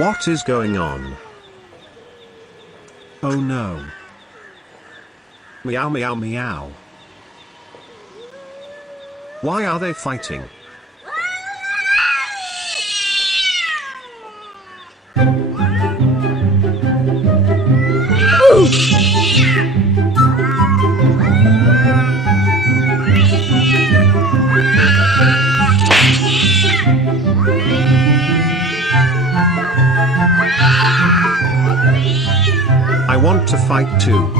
What is going on? Oh no. Meow meow meow. Why are they fighting? I want to fight too.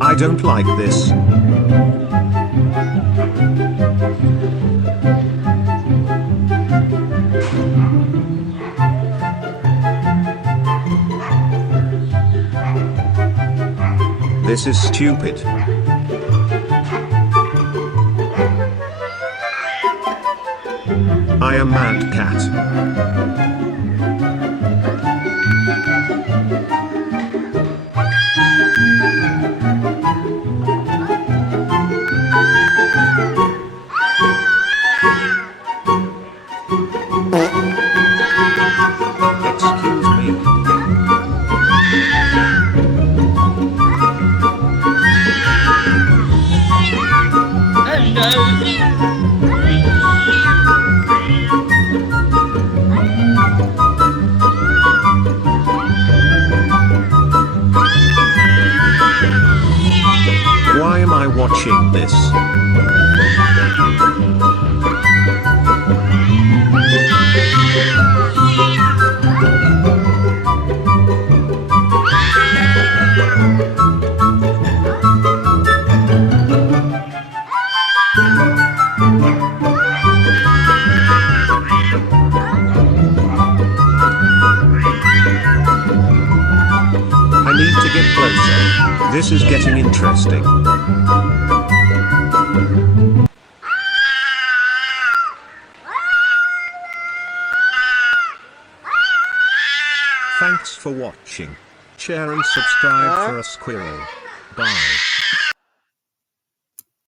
I don't like this. This is stupid. I am mad cat. Excuse me. Why am I watching this? I need to get closer. This is getting interesting. Thanks for watching. Share and subscribe for a squirrel. Bye.